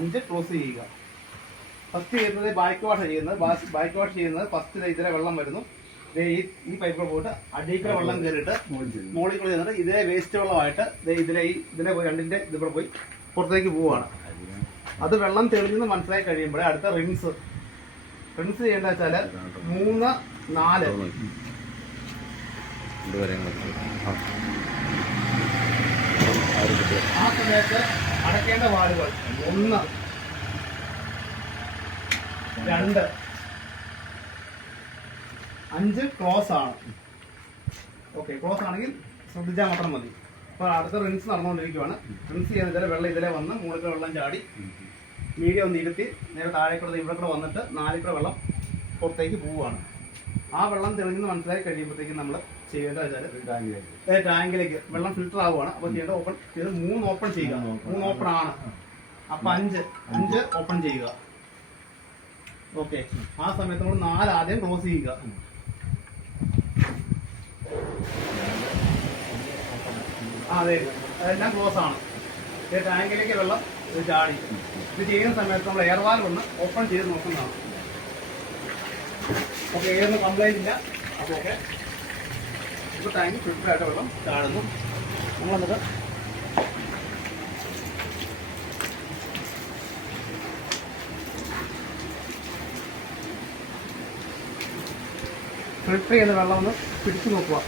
5 close ചെയ്യുക. First ചെയ്യുന്നത് back wash ചെയ്യുന്നത്. ബാക്ക് വാഷ് ചെയ്യുന്നത് ഫസ്റ്റ് ഇതിലെ വെള്ളം വരുന്നു, ഈ പൈപ്പിൽ പോയിട്ട് അടിയിലെ വെള്ളം കയറിയിട്ട് മുകളിൽ കൂടി ചെന്നിട്ട് ഇതേ വേസ്റ്റ് വെള്ളമായിട്ട് ഇതിലെ രണ്ടിന്റെ ഇതിവിടെ പോയി പുറത്തേക്ക് പോവുകയാണ്. അത് വെള്ളം തെളിഞ്ഞെന്ന് മനസ്സിലായി കഴിയുമ്പോഴേ അടുത്ത റിൻസ് ചെയ്യേണ്ട വെച്ചാൽ 3, 4 ആ സമയത്ത് അടയ്ക്കേണ്ട വാലുകൾ 1, 2, 5 ക്ലോസ് ആണ്. ഓക്കെ, ക്ലോസ് ആണെങ്കിൽ ശ്രദ്ധിച്ചാൽ മാത്രം മതി. അപ്പോൾ അടുത്ത റിൻസ് നടന്നുകൊണ്ടിരിക്കുകയാണ്. റിൻസ് ചെയ്തിട്ട് വെള്ളം ഇതിലെ വന്ന് മുകളിൽ വെള്ളം ചാടി മീഡിയം ഒന്ന് ഇരുത്തി നേരെ താഴേക്കൂടെ ഇവിടെ കൂടെ വന്നിട്ട് 4 കൂടെ വെള്ളം പുറത്തേക്ക് പോവുകയാണ്. ആ വെള്ളം തെളിഞ്ഞെന്ന് മനസ്സിലായി കഴിയുമ്പോഴത്തേക്കും നമ്മൾ ചെയ്യേണ്ട വെച്ചാൽ ടാങ്കിലേക്ക് വെള്ളം ഫിൽറ്റർ ആവുകയാണ്. അപ്പോൾ ചെയ്യേണ്ട ഓപ്പൺ ചെയ്ത് 3 ഓപ്പൺ ചെയ്യുക. 3 ഓപ്പൺ ആണ്. അപ്പം 5 ഓപ്പൺ ചെയ്യുക. ഓക്കെ, ആ സമയത്ത് നമ്മൾ 4 ആദ്യം ക്ലോസ് ചെയ്യുക. അതെ, അതെല്ലാം ക്ലോസ് ആണ്. ടാങ്കിലേക്ക് വെള്ളം ചാടി. ഇത് ചെയ്യുന്ന സമയത്ത് നമ്മൾ എയർ വാൽവ് ഒന്ന് ഓപ്പൺ ചെയ്ത് നോക്കുന്നതാണ്. ഓക്കെ, ഏതൊന്നും കംപ്ലൈൻറ്റ് ഇല്ല. അപ്പോൾ ഓക്കെ, ഇപ്പോൾ ടാങ്ക് ഫിൽറ്ററായിട്ട് വെള്ളം ചാടുന്നു. നമ്മളെന്നിട്ട് ഫിൽറ്റർ ചെയ്യുന്ന വെള്ളം ഒന്ന് പിടിച്ചു നോക്കുക.